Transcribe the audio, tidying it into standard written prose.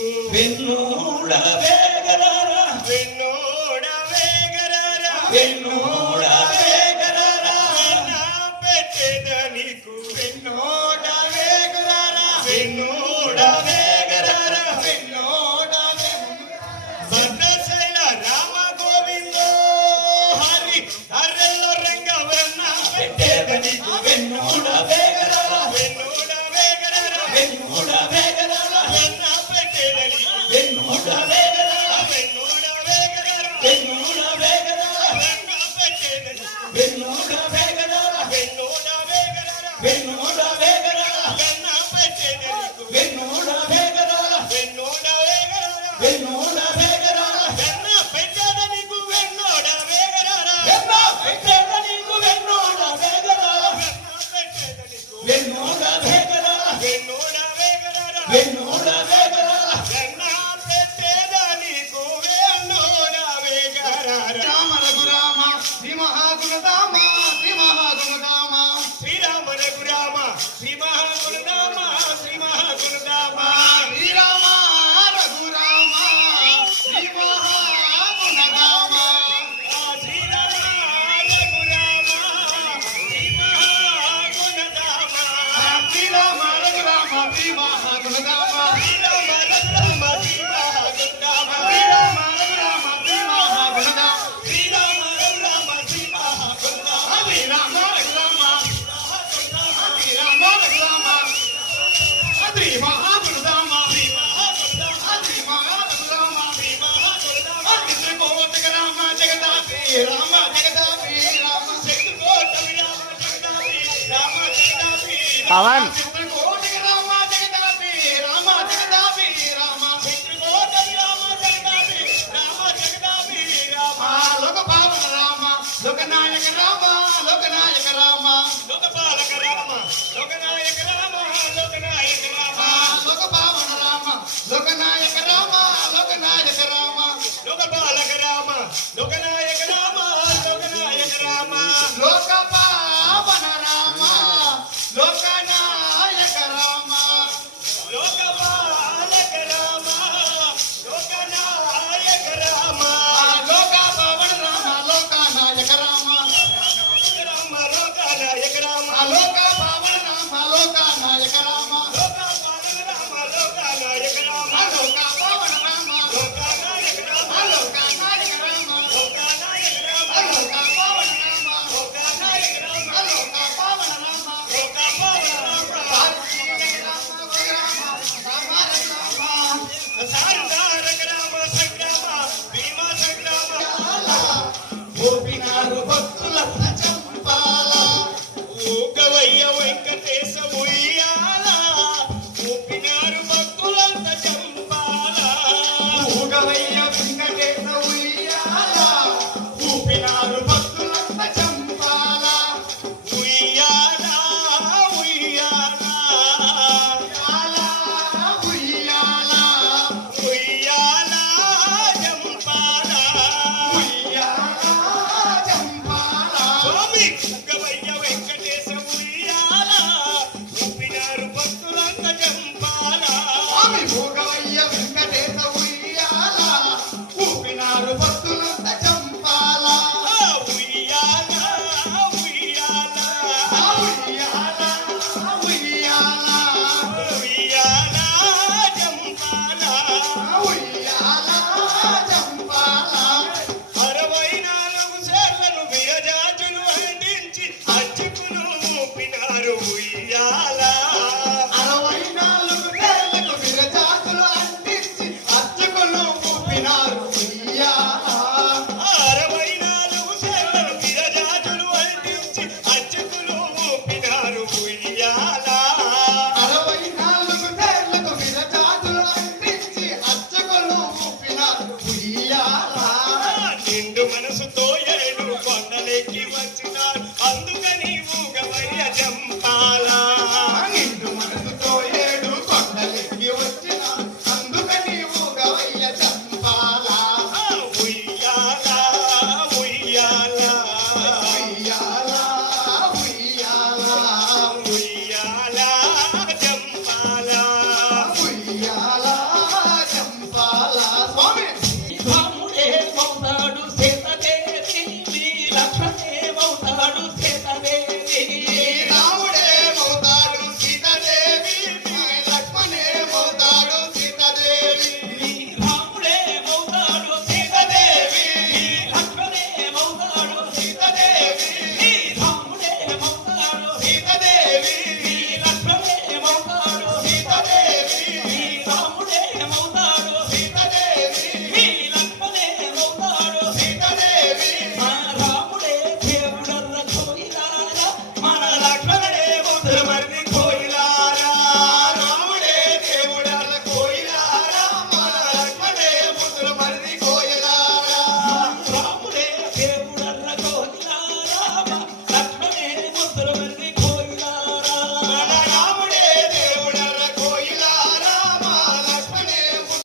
నీకు వెన్నోడ వేగరారా వెన్నోడ వేగరారా వెన్నోడ వేగరారా వెన్నా పెట్టేద నీకు వెన్నోడ వేగరారా వెన్నోడ వేగరారా వెన్నోడ భద్రశైల రామ గోవిందో హరి హర్రెల్లో రంగ వెన్నా పెట్టేద నీకు వెన్నోడ వేగరారా వెన్నోడ వేగరారా వెన్నోడ వేగరారా వెన్నా పెట్టేద నీకు వెన్నోడ వేగరారా వెన్నోడ వేగరారా వెన్నోడ వేగరారా వెన్నా పెట్టేద నీకు వెన్నోడ వేగరారా వెన్నోడ వేగరారా వెన్నోడ వేగరారా వెన్నా పెట్టేద నీకు వెన్నోడ వేగరారా వెన్నోడ వేగరారా వెన్నోడ వేగరారా వెన్నా పెట్టేద నీకు వెన్నోడ వేగరారా వెన్నా పెట్టేద నీకు వెన్నోడ వేగరారా వెన్నా పెట్టేద నీకు వెన్నోడ వేగరారా వెన్నోడ వేగరారా వెన్నోడ వేగరారా వెన్నా పెట్టేద నీకు వెన్నోడ వేగరారా రామ రఘురామ శ్రీ మహాగుణధామ శ్రీ మహాగుణధామ శ్రీరామ రఘురామ శ్రీ మహాగుణధామ శ్రీ మహాగుణధామ శ్రీరామ రఘురామ శ్రీ మహాగుణధామ శ్రీరామ రఘురామ శ్రీ మహాగుణధామ శ్రీరామ రఘురామ శ్రీ మహాగుణధామ శ్రీరామ రఘురామ శ్రీ మహాగుణధామ శ్రీరామ రఘురామ శ్రీ మహాగుణధామ శ్రీరామ రఘురామ శ్రీ మహాగుణధామ శ్రీరామ రఘురామ శ్రీరామ రఘురామ శ్రీ మహాగుణధామ శ్రీ మహాగుణధామ త్రికోటక రామ జగదాపి రామ జగదాపి రామ శక్తికోట విరామ జగదాపి రామ జగదాపి పవన్